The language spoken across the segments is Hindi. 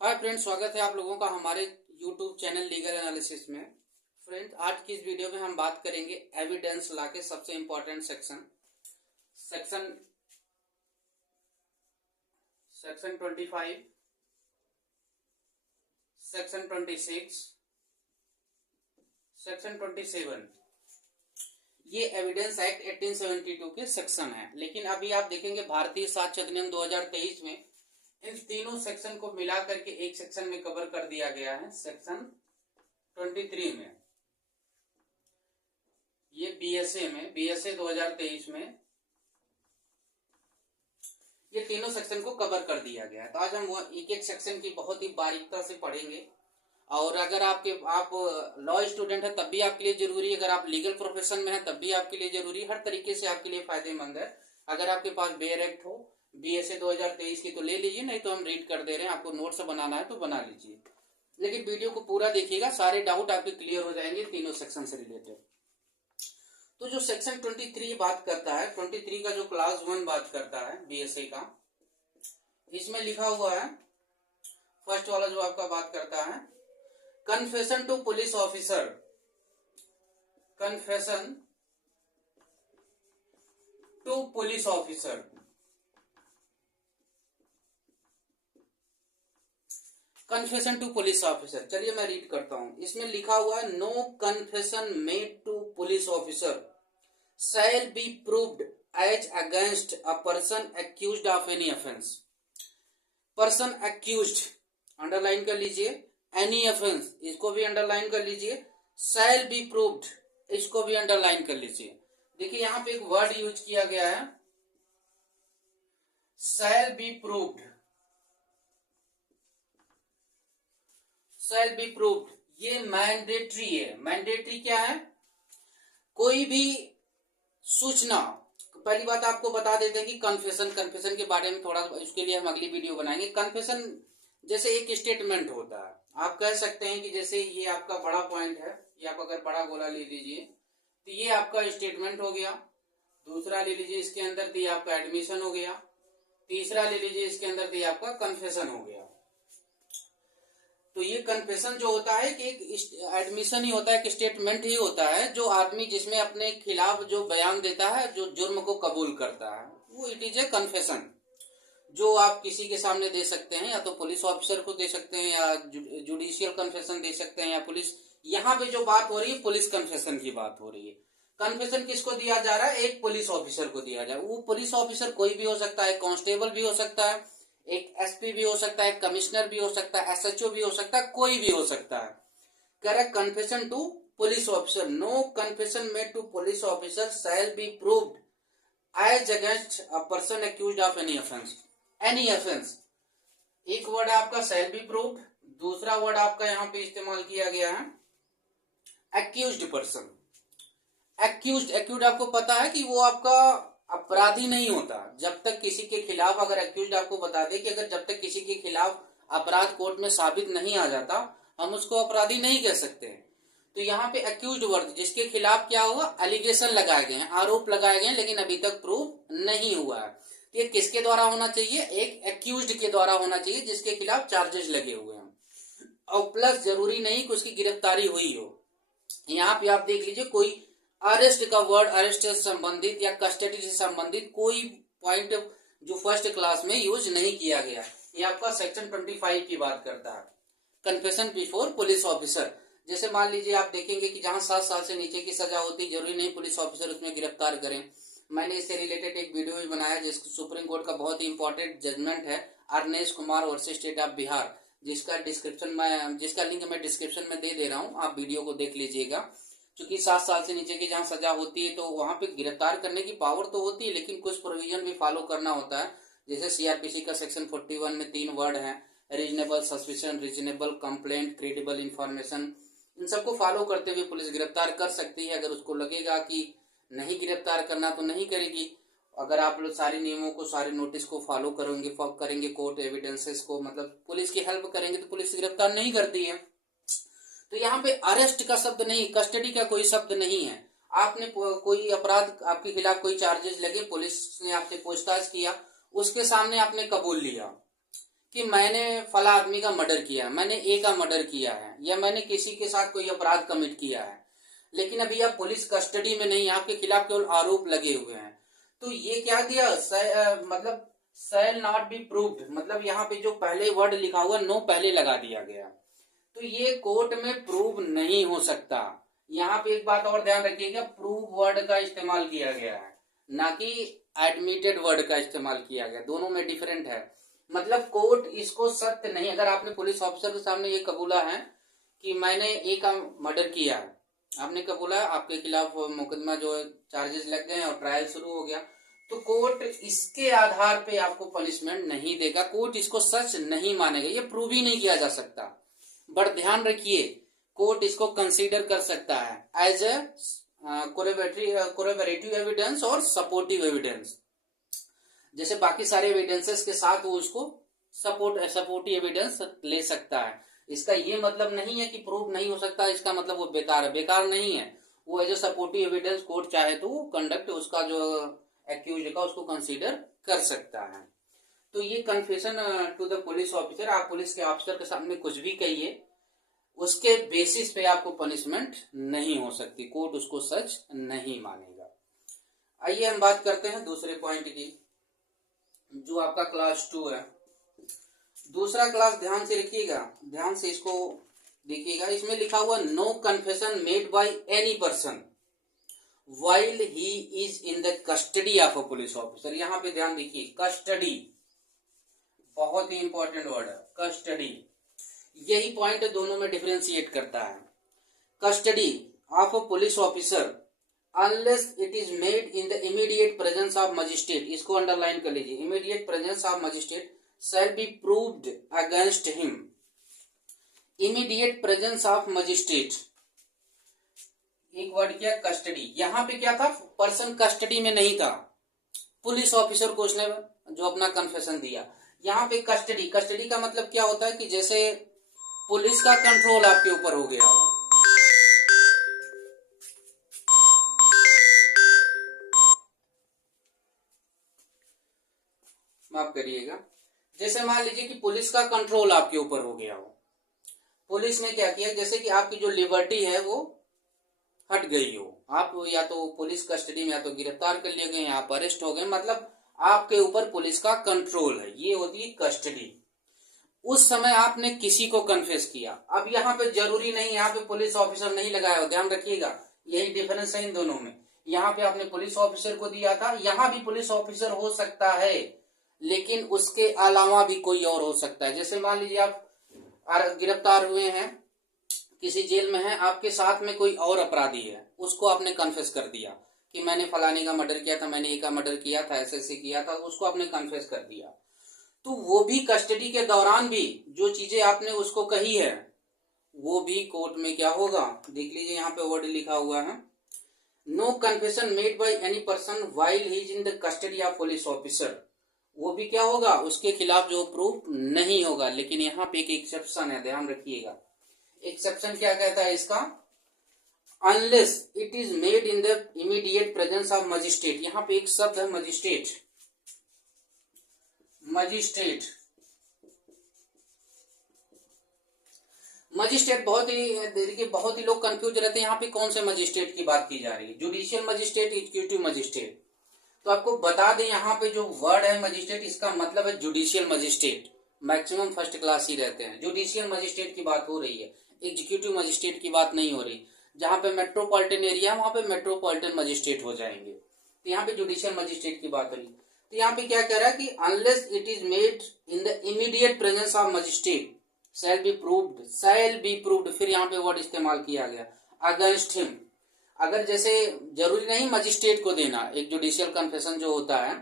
हाय फ्रेंड्स, स्वागत है आप लोगों का हमारे यूट्यूब चैनल लीगल एनालिसिस में। फ्रेंड्स, आज की इस वीडियो में हम बात करेंगे एविडेंस लॉ के सबसे important section section 25, section 26, section 27। ये एविडेंस एक्ट 1872 के सेक्शन है, लेकिन अभी आप देखेंगे भारतीय साक्ष्य अधिनियम 2023 में इन तीनों सेक्शन को मिला करके एक सेक्शन में कवर कर दिया गया है, सेक्शन 23 में। ये बीएसए 2023 में ये तीनों सेक्शन को कवर कर दिया गया है। तो आज हम एक एक सेक्शन की बहुत ही बारीकता से पढ़ेंगे। और अगर आप लॉ स्टूडेंट है तब भी आपके लिए जरूरी है, अगर आप लीगल प्रोफेशन में है तब भी आपके लिए जरूरी है, हर तरीके से आपके लिए फायदेमंद है। अगर आपके पास बेयर एक्ट हो बीएसए 2023 की तो ले लीजिए, नहीं तो हम रीड कर दे रहे हैं, आपको नोट्स बनाना है तो बना लीजिए। लेकिन वीडियो को पूरा देखिएगा, सारे डाउट आपके क्लियर हो जाएंगे तीनों सेक्शन से रिलेटेड। तो जो सेक्शन 23 बात करता है, 23 का जो क्लास 1 बात करता है बीएसए का, इसमें लिखा हुआ है फर्स्ट वाला जो आपका बात करता है, confession to police officer. Confession to police officer. Confession to police officer, चलिए मैं रीड करता हूं। इसमें लिखा हुआ है, no confession made to police officer shall be proved as against a person accused of any offence. Person accused underline कर लीजिए, एनी ऑफेंस इसको भी अंडरलाइन कर लीजिए, शैल बी प्रूव्ड इसको भी अंडरलाइन कर लीजिए। देखिए यहां पे एक वर्ड यूज किया गया है, शैल be proved. Shell be proved ये मैंडेटरी है। मैंडेटरी क्या है? कोई भी सूचना, पहली बात आपको बता देते हैं कि कन्फेशन के बारे में थोड़ा, इसके लिए हम अगली वीडियो बनाएंगे। कन्फेशन जैसे एक स्टेटमेंट होता है, आप कह सकते हैं कि जैसे ये आपका बड़ा पॉइंट है, ये आप अगर बड़ा गोला ले लीजिए तो ये आपका स्टेटमेंट हो गया। दूसरा ले लीजिए इसके अंदर तो ये आपका एडमिशन हो गया। तीसरा ले लीजिए इसके अंदर तो ये आपका कन्फेशन हो गया। तो ये कन्फेशन जो होता है कि एक एडमिशन ही होता है, एक स्टेटमेंट ही होता है, जो आदमी जिसमें अपने खिलाफ जो बयान देता है, जो जुर्म को कबूल करता है, वो इट इज ए कन्फेशन, जो आप किसी के सामने दे सकते हैं, या तो पुलिस ऑफिसर को दे सकते हैं, या जुडिशियल कन्फेशन दे सकते हैं, या पुलिस। यहाँ पे जो बात हो रही है पुलिस कन्फेशन की बात हो रही है। कन्फेशन किसको दिया जा रहा है? एक पुलिस ऑफिसर को दिया जा रहा है। वो पुलिस ऑफिसर कोई भी हो सकता है, कांस्टेबल भी हो सकता है, एक एसपी भी हो सकता है, कमिश्नर भी हो सकता है, एसएचओ भी हो सकता है, कोई भी हो सकता है। कह रहा है confession to police officer, no confession made to police officer shall be proved as against a person accused of any offence. Any offence, एक वर्ड आपका शैल बी प्रूव्ड, दूसरा वर्ड आपका यहां पे इस्तेमाल किया गया है एक्यूज्ड पर्सन। एक्यूज्ड आपको पता है कि वो आपका अपराधी नहीं होता जब तक किसी के खिलाफ, अगर एक्यूज्ड आपको बता दे कि अगर जब तक किसी के खिलाफ अपराध कोर्ट में साबित नहीं आ जाता, हम उसको अपराधी नहीं कह सकते। तो यहाँ पे एक्यूज्ड वर्ड जिसके खिलाफ क्या हुआ, एलिगेशन लगाए गए हैं, आरोप लगाए गए हैं, लेकिन अभी तक प्रूव नहीं हुआ है। तो ये किसके द्वारा होना चाहिए? एक एक्यूज्ड के द्वारा होना चाहिए जिसके खिलाफ चार्जेस लगे हुए हैं, और प्लस जरूरी नहीं कि उसकी गिरफ्तारी हुई हो। यहाँ पे आप देख लीजिए, कोई अरेस्ट का वर्ड, अरेस्ट से संबंधित या कस्टडी से संबंधित कोई पॉइंट जो फर्स्ट क्लास में यूज नहीं किया गया। ये आपका सेक्शन 25 की बात करता है, कन्फेशन बिफोर पुलिस ऑफिसर। जैसे मान लीजिए आप देखेंगे कि जहां 7 साल से नीचे की सजा होती, जरूरी नहीं पुलिस ऑफिसर उसमें गिरफ्तार करें। मैंने इससे रिलेटेड एक वीडियो भी बनाया, जिसको सुप्रीम कोर्ट का बहुत ही इंपॉर्टेंट जजमेंट है, Arnesh Kumar versus state of Bihar, जिसका लिंक मैं डिस्क्रिप्शन में दे रहा हूँ, आप वीडियो को देख लीजिएगा। क्योंकि 7 साल से नीचे की जहां सजा होती है तो वहां पे गिरफ्तार करने की पावर तो होती है, लेकिन कुछ प्रोविजन भी फॉलो करना होता है। जैसे सीआरपीसी का सेक्शन 41 में 3 वर्ड है, reasonable suspicion, reasonable complaint, credible information. इन सबको फॉलो करते हुए पुलिस गिरफ्तार कर सकती है। अगर उसको लगेगा कि नहीं गिरफ्तार करना तो नहीं करेगी। अगर आप लोग सारे नियमों को, सारे नोटिस को फॉलो करेंगे, कोर्ट एविडेंसेस को, मतलब पुलिस की हेल्प करेंगे, तो पुलिस गिरफ्तार नहीं करती है। तो यहाँ पे अरेस्ट का शब्द नहीं, कस्टडी का कोई शब्द नहीं है। आपने कोई अपराध, आपके खिलाफ कोई चार्जेस लगे, पुलिस ने आपसे पूछताछ किया, उसके सामने आपने कबूल लिया कि मैंने फला आदमी का मर्डर किया, मैंने ए का मर्डर किया है, या मैंने किसी के साथ कोई अपराध कमिट किया है, लेकिन अभी आप पुलिस कस्टडी में नहीं, आपके खिलाफ केवल आरोप लगे हुए हैं, तो ये क्या दिया, मतलब शैल नॉट बी प्रूव्ड, मतलब यहाँ पे जो पहले वर्ड लिखा हुआ नो पहले लगा दिया गया, तो ये कोर्ट में प्रूव नहीं हो सकता। यहाँ पे एक बात और ध्यान रखिएगा, प्रूव वर्ड का इस्तेमाल किया गया है, ना कि एडमिटेड वर्ड का इस्तेमाल किया गया, दोनों में डिफरेंट है। मतलब कोर्ट इसको सत्य नहीं, अगर आपने पुलिस ऑफिसर के सामने ये कबूला है कि मैंने ए का मर्डर किया है, आपने कबूला, आपके खिलाफ मुकदमा जो चार्जेस लग गए और ट्रायल शुरू हो गया, तो कोर्ट इसके आधार पे आपको पनिशमेंट नहीं देगा, कोर्ट इसको सच नहीं मानेगा, ये प्रूव ही नहीं किया जा सकता। बट ध्यान रखिए, कोर्ट इसको कंसीडर कर सकता है एज ए कोरेबरेटिव एविडेंस और सपोर्टिव एविडेंस, जैसे बाकी सारे एविडेंसेस के साथ वो उसको सपोर्टिव एविडेंस ले सकता है। इसका ये मतलब नहीं है कि प्रूफ नहीं हो सकता, इसका मतलब वो बेकार है, बेकार नहीं है, वो as a supportive evidence court चाहे तो कंडक्ट उसका जो एक्यूज का उसको कंसीडर कर सकता है। तो ये confession to the police officer, आप पुलिस के ऑफिसर के सामने कुछ भी कहिए, उसके बेसिस पे आपको पनिशमेंट नहीं हो सकती, कोर्ट उसको सच नहीं मानेगा। आइए हम बात करते हैं दूसरे पॉइंट की, जो आपका क्लास 2 है। दूसरा क्लास ध्यान से रखिएगा, ध्यान से इसको देखिएगा, इसमें लिखा हुआ no confession made by any person while he is in the custody of a police officer. यहाँ पे ध्यान देखिए, कस्टडी बहुत ही इंपॉर्टेंट वर्ड है, कस्टडी, यही पॉइंट दोनों में डिफरेंशिएट करता है। Custody of a police officer unless it is made in the immediate presence of magistrate, इसको अंडरलाइन कर लीजिए, immediate presence of magistrate shall be proved against him, immediate presence of magistrate। एक वर्ड किया कस्टडी, यहां पे क्या था, पर्सन कस्टडी में नहीं था, पुलिस ऑफिसर को उसने जो अपना कन्फेशन दिया, यहां पे कस्टडी, कस्टडी का मतलब क्या होता है कि जैसे पुलिस का कंट्रोल आपके ऊपर हो गया हो, माफ करिएगा, जैसे मान लीजिए कि पुलिस का कंट्रोल आपके ऊपर हो गया हो, पुलिस ने क्या किया, जैसे कि आपकी जो लिबर्टी है वो हट गई हो, आप या तो पुलिस कस्टडी में या तो गिरफ्तार कर लिए गए, या आप अरेस्ट हो गए, मतलब आपके ऊपर पुलिस का कंट्रोल है, ये होती है कस्टडी। उस समय आपने किसी को कन्फेस किया, अब यहाँ पे जरूरी नहीं, यहाँ पे पुलिस ऑफिसर नहीं लगाया हो, ध्यान रखिएगा, यही डिफरेंस है इन दोनों में। यहाँ पे आपने पुलिस ऑफिसर को दिया था, यहाँ भी पुलिस ऑफिसर हो सकता है, लेकिन उसके अलावा भी कोई और हो सकता है। जैसे मान लीजिए आप गिरफ्तार हुए हैं, किसी जेल में हैं, आपके साथ में कोई और अपराधी है, उसको आपने कन्फेस कर दिया कि मैंने फलाने का मर्डर किया था, मैंने एक का मर्डर किया था, ऐसे किया था, उसको आपने कन्फेस कर दिया, तो वो भी कस्टडी के दौरान भी जो चीजें आपने उसको कही है वो भी कोर्ट में क्या होगा, देख लीजिए यहाँ पे वर्ड लिखा हुआ है, no confession made by any person while he is in the custody of police officer, वो भी क्या होगा, उसके खिलाफ जो प्रूफ नहीं होगा। लेकिन यहाँ पे एक एक्सेप्शन है, ध्यान रखिएगा, एक्सेप्शन क्या कहता है इसका, unless it is made in the immediate presence of magistrate, यहाँ पे एक शब्द है मजिस्ट्रेट, मजिस्ट्रेट, मजिस्ट्रेट बहुत ही देखिए, बहुत ही लोग कंफ्यूज रहते हैं यहाँ पे कौन से मजिस्ट्रेट की बात की जा रही है, जुडिशियल मजिस्ट्रेट, एग्जीक्यूटिव मजिस्ट्रेट। तो आपको बता दें यहाँ पे जो वर्ड है मजिस्ट्रेट, इसका मतलब है judicial magistrate, maximum first class ही रहते हैं, जुडिशियल मजिस्ट्रेट की बात हो रही है, एग्जीक्यूटिव मजिस्ट्रेट की बात नहीं हो रही। जहाँ पे मेट्रोपॉलिटन एरिया है वहां पे मेट्रोपॉलिटन मजिस्ट्रेट हो जाएंगे, तो यहाँ पे जुडिशियल मजिस्ट्रेट की बात हो रही। तो यहाँ पे क्या कह रहा है कि unless it is made in the immediate presence of magistrate shell be proved, फिर यहाँ पे वर्ड इस्तेमाल किया गया अगेंस्ट हिम। अगर जैसे जरूरी नहीं मजिस्ट्रेट को देना, एक जुडिशियल कन्फेशन जो होता है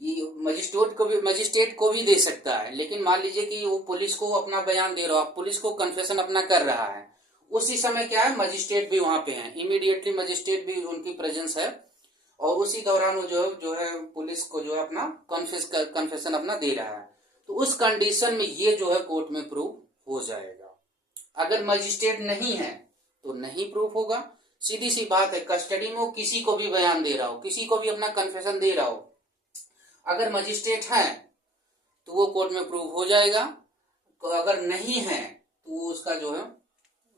ये मजिस्ट्रेट को भी दे सकता है, लेकिन मान लीजिए कि वो पुलिस को अपना बयान दे रहा हो, पुलिस को कन्फेशन अपना कर रहा है, उसी समय क्या है मजिस्ट्रेट भी वहां पे है, इमीडिएटली मजिस्ट्रेट भी उनकी प्रेजेंस है, और उसी दौरान वो जो है पुलिस को जो है अपना कन्फेशन अपना दे रहा है, तो उस कंडीशन में ये जो है कोर्ट में प्रूफ हो जाएगा। अगर मजिस्ट्रेट नहीं है तो नहीं प्रूफ होगा, सीधी सी बात है। कस्टडी में वो किसी को भी बयान दे रहा हो, किसी को भी अपना कन्फेशन दे रहा हो, अगर मजिस्ट्रेट है तो वो कोर्ट में प्रूव हो जाएगा। अगर नहीं है तो वो उसका जो है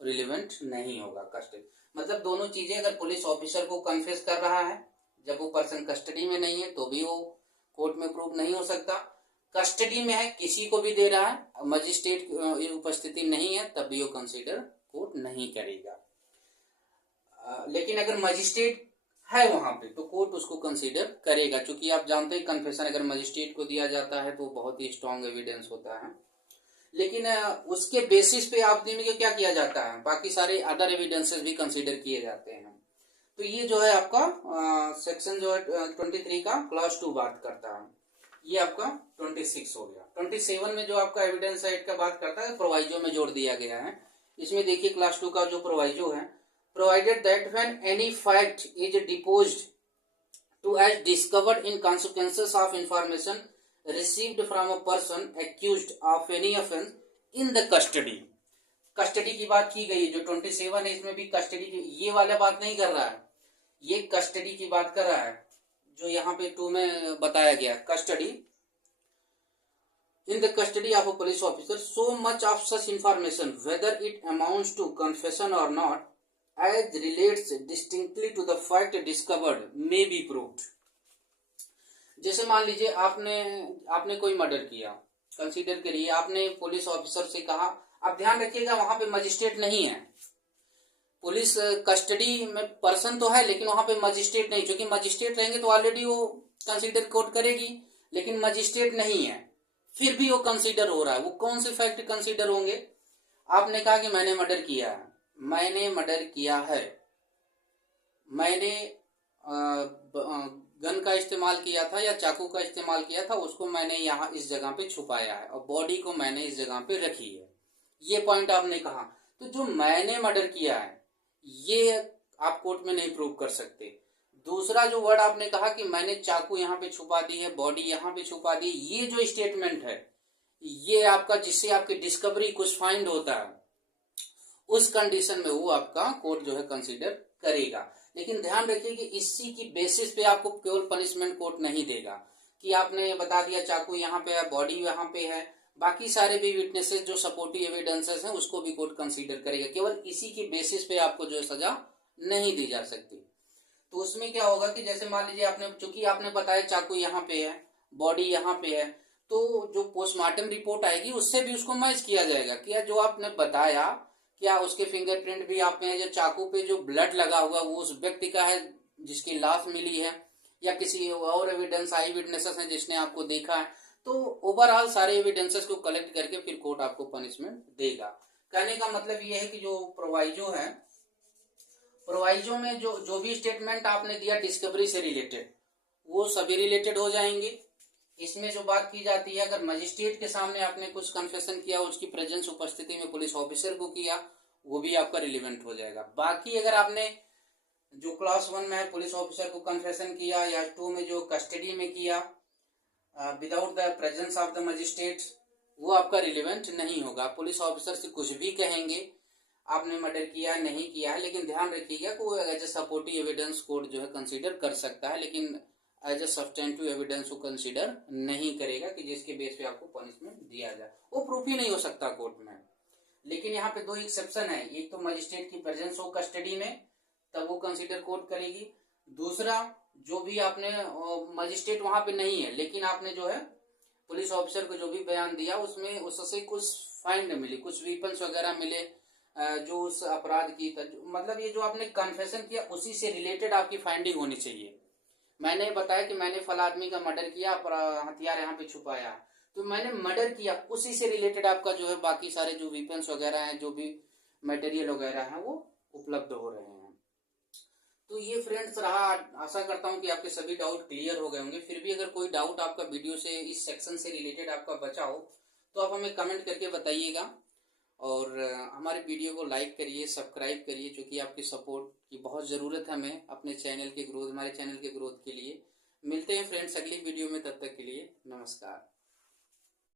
रिलेवेंट नहीं होगा कस्टडी। मतलब दोनों चीजें, अगर पुलिस ऑफिसर को कन्फेस कर रहा है जब वो पर्सन कस्टडी में नहीं है तो भी वो कोर्ट में प्रूव नहीं हो सकता। कस्टडी में है, किसी को भी दे रहा है, मजिस्ट्रेट उपस्थिति नहीं है, तब भी वो कंसीडर कोर्ट नहीं करेगा। लेकिन अगर मजिस्ट्रेट है वहां पे तो कोर्ट उसको कंसीडर करेगा, क्योंकि आप जानते हैं कन्फेशन अगर मजिस्ट्रेट को दिया जाता है तो बहुत ही स्ट्रांग एविडेंस होता है। लेकिन उसके बेसिस पे आप में क्या किया जाता है, बाकी सारे अदर एविडेंसेस भी कंसीडर किए जाते हैं। तो ये जो है आपका सेक्शन जो है 23 का क्लास 2 बात करता है। ये आपका 26 हो गया। 27 में जो आपका एविडेंस एक्ट का बात करता है, प्रोवाइजो में जोड़ दिया गया है। इसमें देखिए क्लास 2 का जो प्रोवाइजो है, provided that when any fact is deposed to as discovered in consequences of information received from a person accused of any offense in the custody। Custody की बात की गई है, जो 27 है इसमें भी कस्टडी की, ये वाला बात नहीं कर रहा है, ये कस्टडी की बात कर रहा है जो यहाँ पे 2 में बताया गया। Custody in the custody of a police officer so much of such information whether it amounts to confession or not as relates distinctly to the fact discovered may be proved. जैसे मान लीजिए आपने कोई मर्डर किया, कंसीडर करिए आपने पुलिस ऑफिसर से कहा, आप ध्यान रखिएगा वहां पे मजिस्ट्रेट नहीं है, पुलिस कस्टडी में पर्सन तो है लेकिन वहां पे मजिस्ट्रेट नहीं, क्योंकि मजिस्ट्रेट रहेंगे तो ऑलरेडी वो कंसीडर कोर्ट करेगी, लेकिन मजिस्ट्रेट नहीं है फिर भी वो कंसीडर हो रहा है। वो कौन से फैक्ट कंसीडर होंगे? आपने कहा कि मैंने मर्डर किया है, मैंने मर्डर किया है, मैंने गन का इस्तेमाल किया था या चाकू का इस्तेमाल किया था, उसको मैंने यहाँ इस जगह पे छुपाया है और बॉडी को मैंने इस जगह पे रखी है, ये पॉइंट आपने कहा। तो जो मैंने मर्डर किया है ये आप कोर्ट में नहीं प्रूव कर सकते। दूसरा जो वर्ड आपने कहा कि मैंने चाकू यहाँ पे छुपा दी है, बॉडी यहाँ पे छुपा दी, ये जो स्टेटमेंट है ये आपका, जिससे आपकी डिस्कवरी कुछ फाइंड होता है, उस कंडीशन में वो आपका कोर्ट जो है कंसीडर करेगा। लेकिन ध्यान रखिए कि इसी की बेसिस पे आपको केवल पनिशमेंट कोर्ट नहीं देगा कि आपने बता दिया चाकू यहाँ पे है, बॉडी यहाँ पे है, बाकी सारे भी विटनेसेस जो सपोर्टिव एविडेंसेस हैं उसको भी कोर्ट कंसीडर करेगा। केवल इसी की बेसिस पे आपको जो है सजा नहीं दी जा सकती। तो उसमें क्या होगा कि जैसे मान लीजिए आपने, चूंकि आपने बताया चाकू यहाँ पे है, बॉडी यहाँ पे है, तो जो पोस्टमार्टम रिपोर्ट आएगी उससे भी उसको मैच किया जाएगा कि जो आपने बताया क्या उसके फिंगरप्रिंट भी आप में है, जो चाकू पे जो ब्लड लगा हुआ वो उस व्यक्ति का है जिसकी लाश मिली है, या किसी और एविडेंस आई विटनेसेस हैं जिसने आपको देखा है। तो ओवरऑल सारे एविडेंसेस को कलेक्ट करके फिर कोर्ट आपको पनिशमेंट देगा। कहने का मतलब ये है कि जो प्रोवाइजो है, प्रोवाइजो में जो भी स्टेटमेंट आपने दिया डिस्कवरी से रिलेटेड वो सभी रिलेटेड हो जाएंगे। इसमें जो बात की जाती है, अगर मजिस्ट्रेट के सामने आपने कुछ कन्फेशन किया, उसकी प्रेजेंस उपस्थिति में पुलिस ऑफिसर को किया, वो भी आपका रिलेवेंट हो जाएगा। बाकी अगर आपने जो क्लास 1 में है पुलिस ऑफिसर को कन्फेशन किया, या 2 में जो कस्टडी में किया without the presence of the magistrate, वो आपका रिलेवेंट नहीं होगा। पुलिस ऑफिसर से कुछ भी कहेंगे आपने मर्डर किया नहीं किया है, लेकिन ध्यान रखिएगा कि वो as a supportive evidence court जो है कंसीडर कर सकता है, लेकिन एज ए सब्सटेंटिव एविडेंस को कंसीडर नहीं करेगा कि जिसके बेस पे आपको पनिशमेंट दिया जाए। वो प्रूफ ही नहीं हो सकता कोर्ट में। लेकिन यहाँ पे 2 एक्सेप्शन है, एक तो मजिस्ट्रेट की प्रेजेंस हो कस्टडी में तब वो कंसीडर कोर्ट करेगी, दूसरा जो भी आपने मजिस्ट्रेट वहां पे नहीं है लेकिन आपने जो है पुलिस ऑफिसर को जो भी बयान दिया उसमें उससे कुछ फाइंड मिली, कुछ वीपन्स वगैरह मिले जो उस अपराध की, मतलब ये जो आपने कन्फेशन किया उसी से रिलेटेड आपकी फाइंडिंग होनी चाहिए। मैंने बताया कि मैंने फला आदमी का मर्डर किया, हथियार यहाँ पे छुपाया, तो मैंने मर्डर किया, उसी से रिलेटेड आपका जो है बाकी सारे जो वीपन्स वगैरह हैं, जो भी मटेरियल वगैरह हैं वो उपलब्ध हो रहे हैं। तो ये फ्रेंड्स रहा, आशा करता हूँ कि आपके सभी डाउट क्लियर हो गए होंगे। फिर भी अगर कोई डाउट आपका वीडियो से, इस सेक्शन से रिलेटेड आपका बचा हो तो आप हमें कमेंट करके बताइएगा, और हमारे वीडियो को लाइक करिए, सब्सक्राइब करिए, क्योंकि आपकी सपोर्ट की बहुत ज़रूरत है हमें अपने चैनल के ग्रोथ, हमारे चैनल के ग्रोथ के लिए। मिलते हैं फ्रेंड्स अगली वीडियो में, तब तक के लिए नमस्कार।